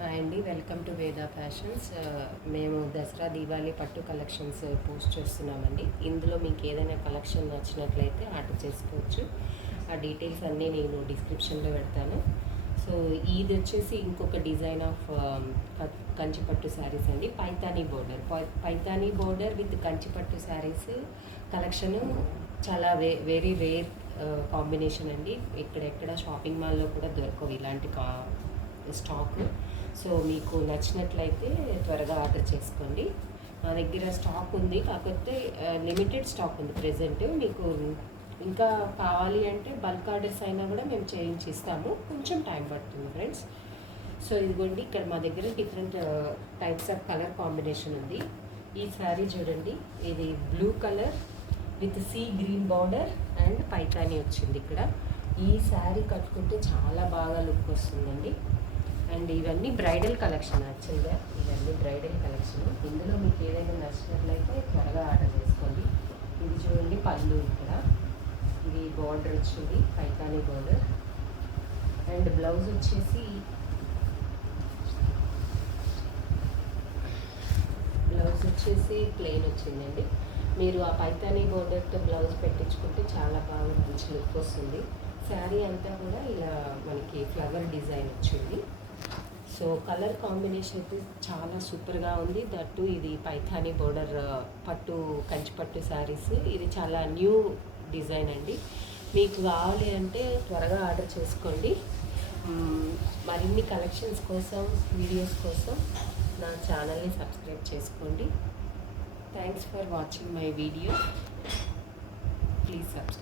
Hi అండి, welcome to వేద fashions. మేము దసరా దీవాళి పట్టు కలెక్షన్స్ పోస్ట్ చేస్తున్నామండి. ఇందులో మీకు ఏదైనా కలెక్షన్ నచ్చినట్లయితే ఆర్డర్ చేసుకోవచ్చు. ఆ డీటెయిల్స్ అన్నీ నేను డిస్క్రిప్షన్లో పెడతాను. సో ఇది వచ్చేసి ఇంకొక డిజైన్ ఆఫ్ కంచిపట్టు శారీస్ అండి. Paithani border with Kanchipattu saris collection చాలా వెరీ రేర్ కాంబినేషన్ అండి. ఎక్కడెక్కడ షాపింగ్ మాల్లో కూడా దొరకవు ఇలాంటి స్టాక్. సో మీకు నచ్చినట్లయితే త్వరగా ఆర్డర్ చేసుకోండి. నా దగ్గర స్టాక్ ఉంది, కాకపోతే లిమిటెడ్ స్టాక్ ఉంది ప్రెజెంట్. మీకు ఇంకా కావాలి అంటే బల్క్ ఆర్డర్స్ అయినా కూడా మేము చేయించి ఇస్తాము, కొంచెం టైం పడుతుంది ఫ్రెండ్స్. సో ఇదిగోండి, ఇక్కడ మా దగ్గర different types of colour combination ఉంది. ఈ శారీ చూడండి, ఇది blue colour with sea green border and Paithani వచ్చింది. ఇక్కడ ఈ శారీ కట్టుకుంటే చాలా బాగా లుక్ వస్తుందండి. అండ్ ఇవన్నీ బ్రైడల్ కలెక్షన్, యాక్చువల్గా ఇవన్నీ బ్రైడల్ కలెక్షన్. ఇందులో మీకు ఏదైనా నచ్చినట్లయితే త్వరగా ఆర్డర్ చేసుకోండి. ఇది చూడండి పళ్ళు, ఇక్కడ ఇది బార్డర్ వచ్చింది, పైతానీ బార్డర్. అండ్ బ్లౌజ్ వచ్చేసి ప్లెయిన్ వచ్చిందండి. మీరు ఆ పైతానీ బార్డర్తో బ్లౌజ్ పెట్టించుకుంటే చాలా బాగా మంచి లుక్ వస్తుంది. శారీ అంతా కూడా ఇలా మనకి ఫ్లవర్ డిజైన్ వచ్చింది. సో కలర్ కాంబినేషన్ అయితే చాలా సూపర్గా ఉంది. దట్టు ఇది పైథానీ బోర్డర్ కంచిపట్టు శారీస్. ఇది చాలా న్యూ డిజైన్ అండి. మీకు కావాలి అంటే త్వరగా ఆర్డర్ చేసుకోండి. మరిన్ని కలెక్షన్స్ కోసం, వీడియోస్ కోసం నా ఛానల్ని సబ్స్క్రైబ్ చేసుకోండి. Thanks for watching my video. Please subscribe.